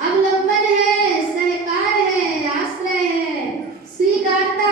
अवलंबन है, सहकार है, आश्रय है, स्वीकारता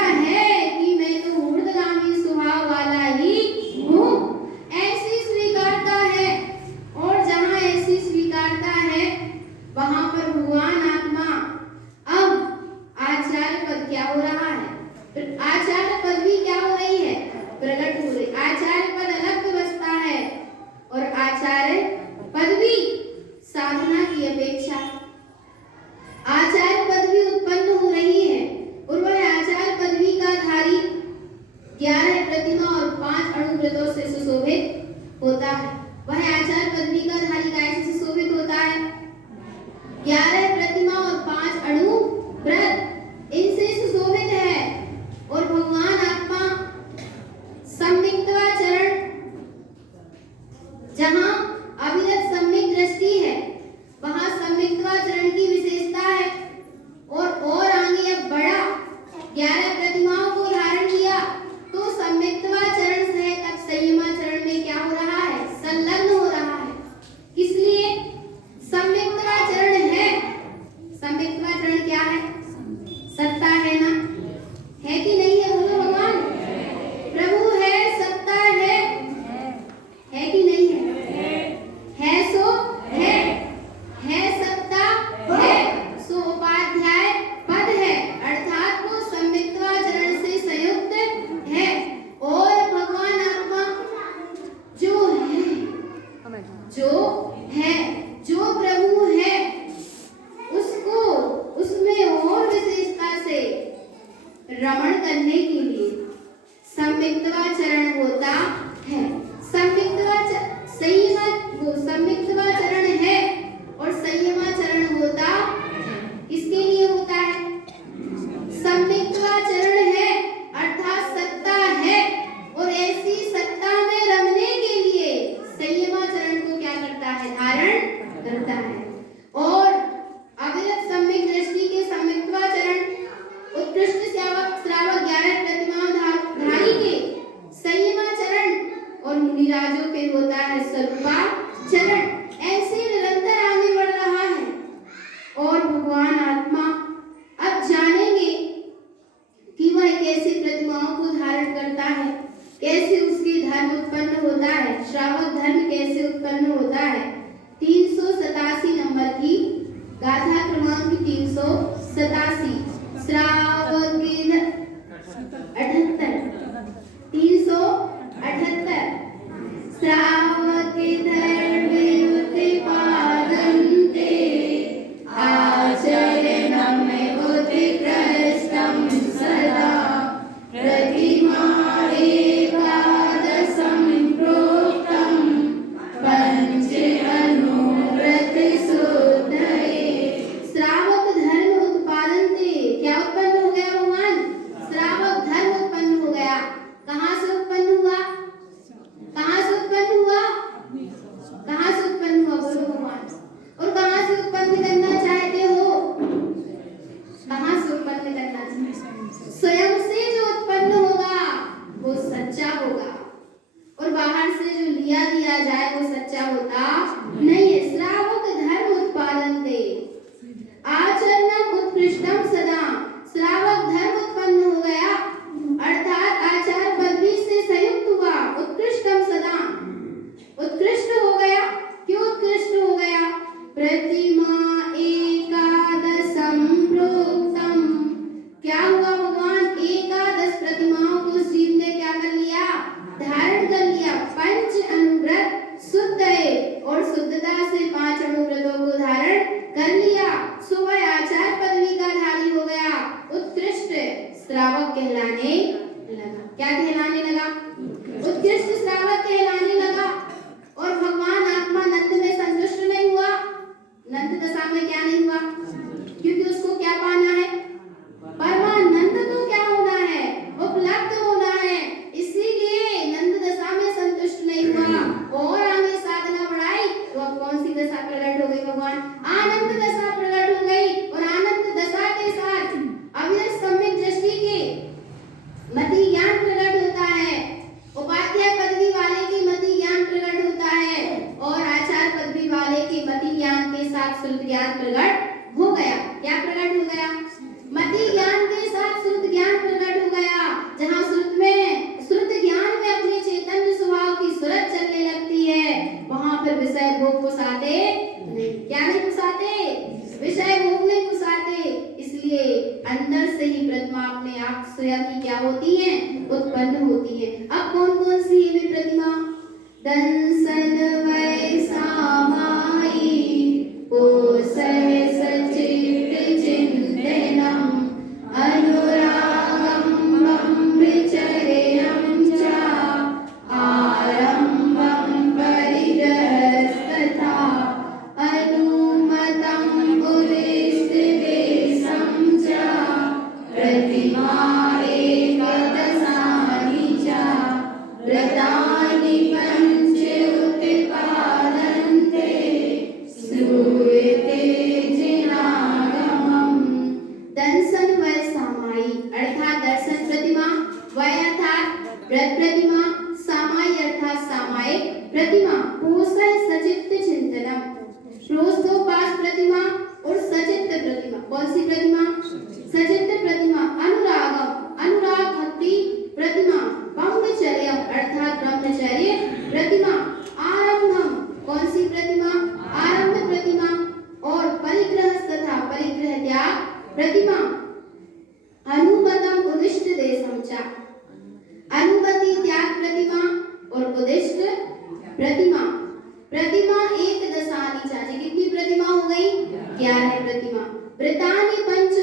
रमण करने के लिए संमित्वाचरण होता है। संमित्वाचरण है और संयमाचरण होता किसके लिए होता है? संमित्वाचरण है अर्थात सत्ता है और ऐसी सत्ता में रमने के लिए संयमाचरण को क्या करता है? धारण करता है। और अविरत सम्यक दृष्टि के संमित्वाचरण उत्कृष्ट श्रावक 11 प्रतिमाधारी के संयमाचरण और मुनिराजों के होता है स्वरूपाचरण। ऐसे निरंतर आगे बढ़ रहा है और भगवान आत्मा अब जानेंगे कि वह कैसे प्रतिमाओं को धारण करता है, कैसे उसके धर्म उत्पन्न होता है, श्रावक धर्म कैसे उत्पन्न होता है। 387 नंबर की गाथा क्रमांक 387 श्रावक 378 श्रावक धर्मे उत्पादन्ते आचरणं उत्कृष्टं सदा प्रतिमा एकादशं प्रोक्तं पंच अनुव्रत शुद्धये। श्रावक धर्म उत्पादन्ते, क्या उत्पन्न हो गया भगवान? श्रावक धर्म उत्पन्न हो गया। कहाँ से उत्पन्न हुआ? कहाँ से उत्पन्न हुआ? कहाँ से उत्पन्न हुआ बोलो भगवान? और कहाँ से उत्पन्न करना चाहते हो? कहाँ से उत्पन्न करना चाहते? स्वयं से जो उत्पन्न होगा वो सच्चा होगा और बाहर से जो लिया दिया जाए वो सच्चा होता नहीं है। श्रावक धर्म उत्पादन्ते आचरणं उत्कृष्टं सदा। श्रावक धर्म उत्पन्न हो गया अर्थात आचार पदवी से संयुक्त हुआ। उत्कृष्टम सदा, उत्कृष्ट हो गया। क्यों उत्कृष्ट हो गया? प्रतिमा एकादशम प्रोक्तम, क्या हुआ भगवान? 11 प्रतिमाओं को शिव ने क्या कर लिया? धारण कर लिया। पंच अनुव्रत शुद्ध है और शुद्धता से 5 अनुव्रतों को धारण कर लिया। सुबह आचार पदवी का धारी हो गया। उत्कृष्ट श्रावक कहलाने लगा। क्या कहलाने लगा? उत्कृष्ट श्रावक कहलाने लगा। और भगवान आत्मा नंद में संतुष्ट नहीं हुआ। नंद दशा में क्या नहीं हुआ? क्योंकि उसको क्या पाना है? परमानंद को क्या होना है? उपलब्ध होना है। इसीलिए नंद दशा में संतुष्ट नहीं हुआ और आगे साधना बढ़ाई तो अब कौन सी दशा प्रकट हो गई भगवान? आनंद दशा प्रकट हो गई। और आनंद दशा के साथ अविरत सम्यक दृष्टि के मति ज्ञान प्रकट होता है। उपाध्याय पदवी वाले की मति ज्ञान प्रकट होता है और आचार्य पदवी वाले के मति ज्ञान के साथ श्रुत ज्ञान प्रकट हो गया। क्या प्रकट हो गया? मति ज्ञान के साथ श्रुत ज्ञान प्रकट हो गया। जहाँ श्रुत ज्ञान में अपने चैतन्य स्वभाव की सूरत चलने लगती है वहाँ पर विषय भोग पुसाते नहीं। क्या नहीं पुसाते? विषय भोग नहीं पुसाते। इसलिए अंदर से ही प्रतिमा अपने आप स्वयं ही क्या होती है? उत्पन्न होती है। अब कौन कौन सी है वे प्रतिमा? दंसन वै सामाई पोषय सचित चिंतनम अनुरागम ब्रह्मचर्यम च आरंभम परिरस्तथा अनुमतम उदिष्ट देशम च प्रतिमा एकदशानि च व्रतानि पंच उत्पादन्ते श्रूयते जिनागमम्। दंसन वै सामाई अर्थात दर्शन प्रतिमा, वै अर्थात व्रत प्रतिमा, सामाई अर्थात सामायिक प्रतिमा, पोषय सचित्त चिंतनम रोजोपास प्रतिमा और सचित्त प्रतिमा। कौन सी प्रतिमा? सचित्त प्रतिमा। अनुरागम अनुराग भक्ति प्रतिमा। ब्रह्मचर्य अर्थात ब्रह्मचर्य प्रतिमा। आरंभम कौन सी प्रतिमा? आरंभ प्रतिमा। और परिग्रह तथा परिग्रह त्याग प्रतिमा। अनुमतम उदिष्ट देशम च अनुमति त्याग प्रतिमा और उदिष्ट प्रतिमा। प्रतिमा एक दशानी चाहिए। कितनी प्रतिमा हो गई? 11 प्रतिमा। व्रतानि पंच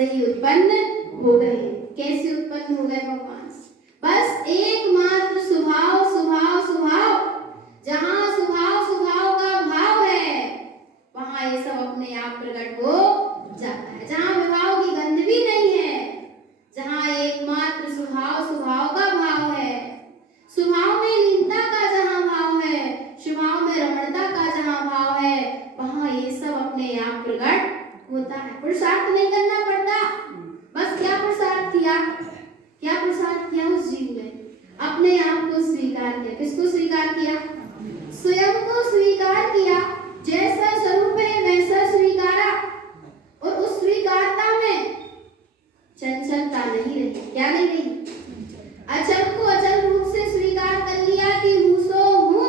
से ही उत्पन्न हो गए। कैसे उत्पन्न हो गए भगवान? बस एकमात्र स्वभाव स्वभाव स्वभाव, जहाँ स्वभाव स्वभाव का भाव है वहाँ ये सब अपने आप प्रकट हो जाता है। जहाँ विभाव की गंध भी नहीं है, जहाँ एकमात्र स्वभाव स्वभाव का भाव है, स्वभाव में लीनता का जहाँ भाव है, स्वभाव में रमणता का जहाँ भाव है, वहाँ ये सब अपने आप प्रकट होता है। पुरुषार्थ नहीं करना पड़ता। बस क्या पुरुषार्थ किया? क्या पुरुषार्थ किया उस जीव ने? अपने आप को स्वीकार किया। किसको स्वीकार किया? स्वयं को स्वीकार किया। जैसा स्वरूप है वैसा स्वीकारा, और उस स्वीकारता में चंचलता नहीं रही। क्या नहीं रही? अचल को अचल रूप से स्वीकार कर लिया कि हूँ सो हूँ,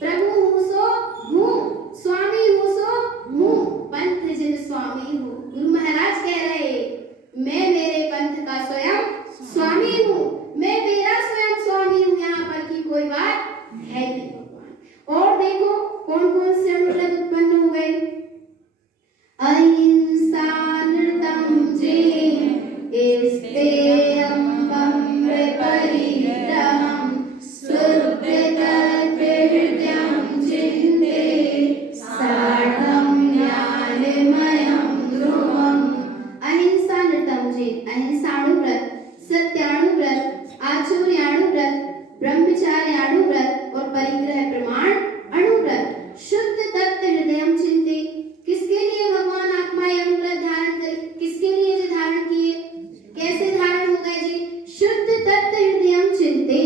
प्रभु हूँ सो हूँ, स्वामी हूँ सो हूँ, पंथ जिन स्वामी हूँ। गुरु महाराज कह रहे, मैं मेरे पंथ का स्वयं स्वामी हूँ, मैं मेरा स्वयं स्वामी हूँ। यहाँ पर की कोई बात है नहीं भगवान। और देखो कौन कौन से अमृत उत्पन्न हो गए। अहिंसा नृतम जे स्तेयम्बम परिग्रहम शुद्धतत्त्वहृदयं चिन्ते साधं ज्ञानमयं ध्रुवम्। अहिंसा नृतम जे, अहिंसाणुव्रत, सत्याणुव्रत, आचर्याणुव्रत, ब्रह्मचार्याणुव्रत और परिग्रह प्रमाण अणुव्रत, शुद्ध तत्व हृदयम चिंते। किसके लिए भगवान आत्मा अणुव्रत धारण करे? किसके लिए जो धारण किए? कैसे धारण हो गए जी? शुद्ध तत्व हृदयम चिंते,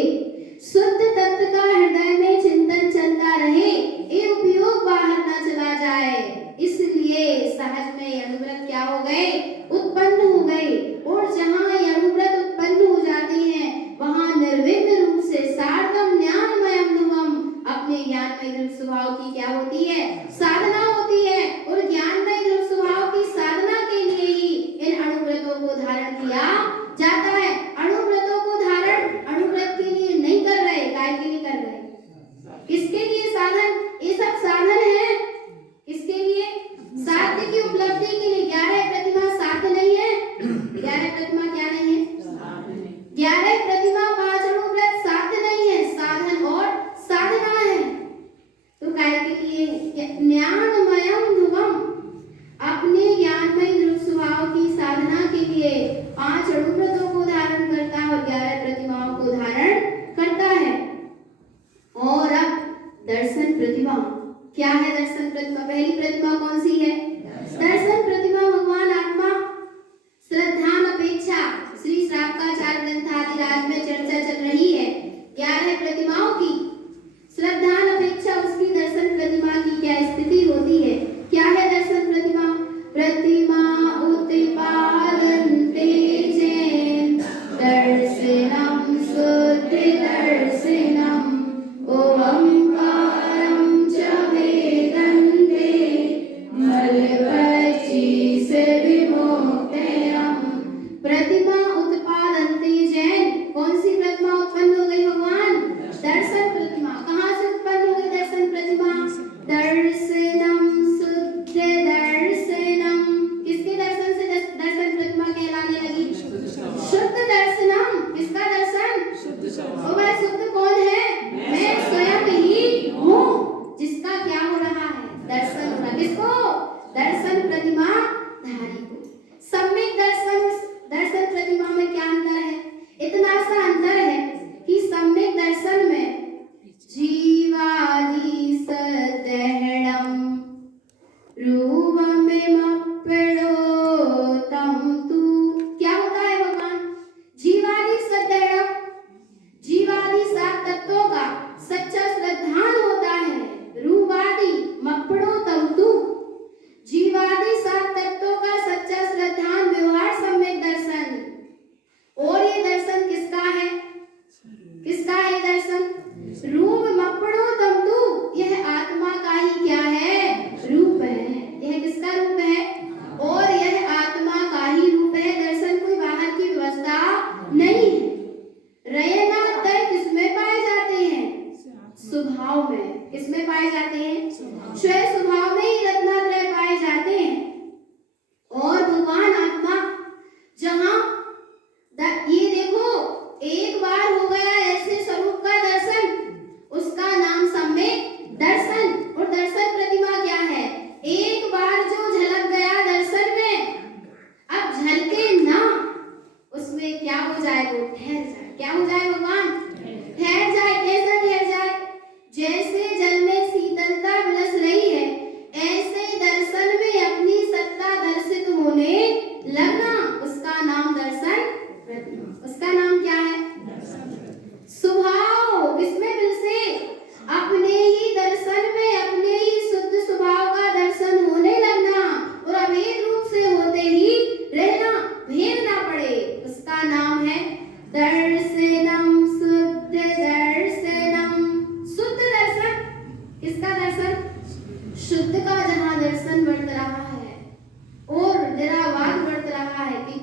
शुद्ध तत्व का हृदय में चिंतन चलता रहे, ये उपयोग बाहर न चला जाए, इसलिए सहज में अणुव्रत क्या हो गए? उत्पन्न हो गए। और जहाँ ये अणुव्रत उत्पन्न हो जाती हैं वहाँ निर्विघ्न रूप से सार्थम ज्ञानमयम ध्रुवम, अपने ज्ञानमय ध्रुव स्वभाव की क्या होती है? साधना होती है। और ज्ञानमय ध्रुव स्वभाव की साधना के लिए ही इन अणुव्रतों को धारण किया जाता है। अणुव्रतों को धारण अणुव्रत के लिए नहीं कर रहे, काय के लिए कर रहे? किसके लिए साधन? ये सब साधन है किसके लिए? साध्य की उपलब्धि के लिए। 11 प्रतिमा साध्य नहीं है। 11 प्रतिमा क्या नहीं है? 11 प्रतिमा 5 अणुव्रत साध्य नहीं है, साधन और साधना है। तो काय के लिए? ज्ञानमयम ध्रुवम, अपने ज्ञानमय ध्रुव स्वभाव की साधना के लिए 5 अणुव्रतों को धारण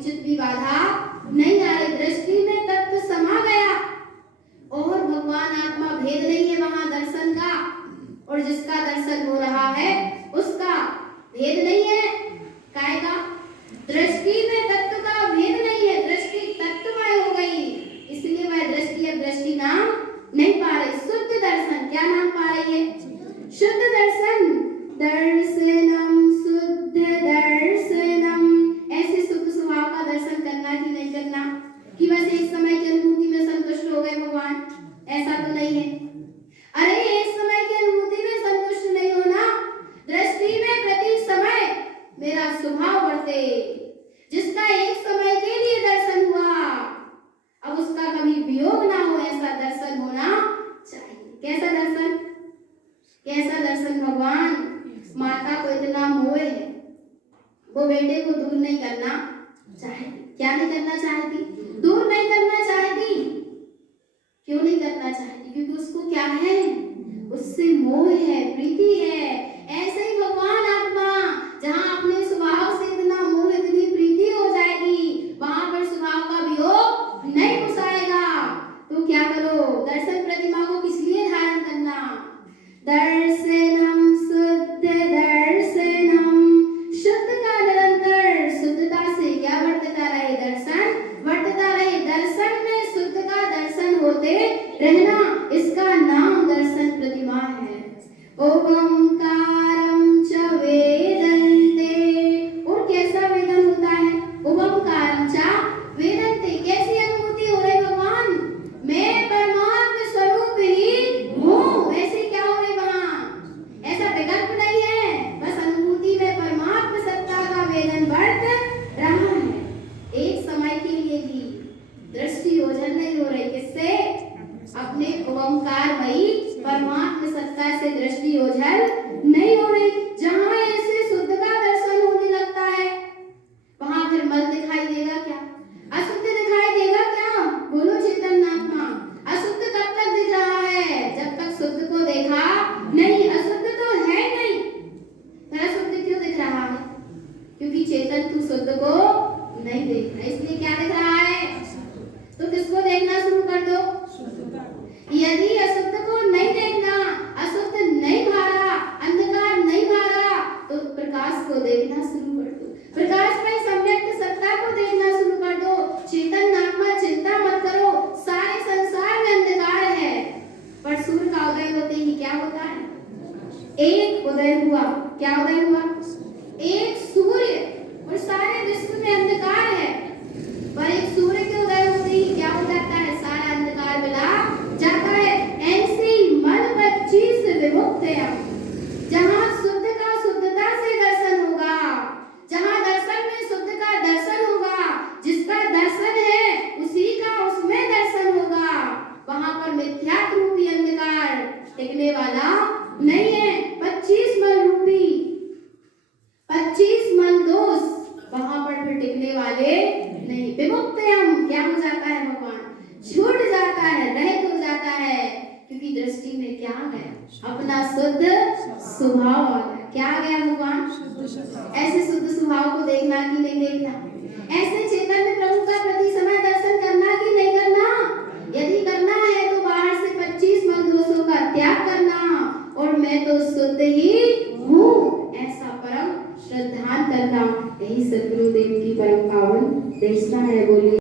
किंचित भी बाधा नहीं आ रही, दृष्टि में तत्व समा गया और भगवान आत्मा भेद नहीं है वहां दर्शन का, और जिसका दर्शन हो रहा है उसका भेद नहीं है। काय का? दृष्टि में तत्व का भेद नहीं है, दृष्टि तत्वमय हो गई, इसलिए वह दृष्टि अब दृष्टि नाम नहीं पा रही। शुद्ध दर्शन क्या नाम पा रही है? शुद्ध दर्शन। दर्शनम शुद्ध दर्शनम, ऐसे शुद्ध स्वभाव का दर्शन करना कि नहीं करना, कि बस एक समय की अनुभूति में संतुष्ट हो गए भगवान, ऐसा तो नहीं है। अरे एक समय की अनुभूति में संतुष्ट नहीं होना, दृष्टि में प्रति समय मेरा स्वभाव बढ़ते, जिसका एक समय के लिए दर्शन हुआ अब उसका कभी वियोग ना हो, ऐसा दर्शन होना चाहिए। कैसा दर्शन? कैसा दर्शन? भगवान माता को इतना मोह है, वो बेटे को दूर नहीं करना चाहती। क्या नहीं करना चाहती? दूर नहीं करना चाहती। क्यों नहीं करना चाहती? क्योंकि उसको क्या है? उससे मोह है, प्रीति है। ऐसे ही भगवान आत्मा जहाँ अपने स्वभाव से इतना मोह, इतनी प्रीति हो जाएगी, वहां पर स्वभाव का वियोग नहीं घुसाएगा। तो क्या करो? दर्शन प्रतिमा को किस लिए धारण करना? दर्शनम शुद्ध दर्शनम, शुद्ध का निरंतर शुद्धता से क्या बढ़ता रहे? दर्शन बढ़ता रहे। दर्शन में शुद्ध का दर्शन होते रहना, इसका नाम दर्शन प्रतिमा है। ओंकारम च वेदन्ते, और कैसा वेदन होता है? ओंकारम च वेदन्ते, कैसी अनुभूति हो रही भगवान? मैं परमात्मा स्वरूप ही हूँ, ऐसे क्या हो रही वहां? ऐसा विकल्प नहीं है, बस अनुभूति में परमात्मा सत्ता का वेदन बढ़ रहा है। एक समय के लिए भी दृष्टि ओझल नहीं हो रही, किससे? अपने ओंकारमयी परमात्मा सत्ता से दृष्टि ओझल नहीं हो रही। जहां ऐसे शुद्ध का दर्शन होने लगता है वहां फिर मल दिखाई देगा क्या? अशुद्ध दिखाई देगा क्या? बोलो चैतन्यात्मा, अशुद्ध कब तक दिख रहा है? जब तक शुद्ध को देखा नहीं। अशुद्ध तो है नहीं, पर अशुद्ध क्यों दिख रहा है? क्योंकि चेतन तू शुद्ध को नहीं देख रहा, इसलिए क्या दिख रहा है? तो किसको देखना शुरू कर दो? यदि अशुद्ध को नहीं देखना, अशुद्ध नहीं भारा, अंधकार नहीं भारा, तो प्रकाश को देखना शुरू कर दो। प्रकाश में सम्यक सत्ता को देखना शुरू कर दो। चेतन आत्मा चिंता मत करो, सारे संसार में अंधकार है, पर सूर्य का उदय होते ही क्या होता है? एक उदय हुआ। क्या उदय हुआ? एक सूर्य, और सारे विश्व में अंधकार है, पर एक सूर्य के उदय होते ही क्या हो जाता है? सारा अंधकार मिला जाता है। ऐसे ही मन 25 विमुक्त है। जहां शुद्ध का शुद्धता से दर्शन होगा, जहां दर्शन में शुद्ध का दर्शन होगा, जिसका दर्शन है उसी का उसमें दर्शन होगा, वहां पर मिथ्यात्व रूपी अंधकार टिकने वाला नहीं है। 25 मन रूपी, 25 मन दोष वहां पर फिर टिकने वाले नहीं। विमुक्त हम क्या हो जाता है? भगवान छूट जाता है, रहित हो जाता है, क्योंकि दृष्टि में क्या आ गया? अपना शुद्ध स्वभाव आ गया। क्या आ गया भगवान? ऐसे शुद्ध स्वभाव को देखना कि नहीं देखना? ऐसे चैतन्य प्रभु का प्रति समय दर्शन करना कि नहीं करना? यदि करना है तो बाहर से 25 मन दोषों का त्याग करना, और मैं तो शुद्ध ही हूँ, ऐसा परम श्रद्धान करना। यही सद्गुरुदेव की परम पावन देशना है। बोलिए।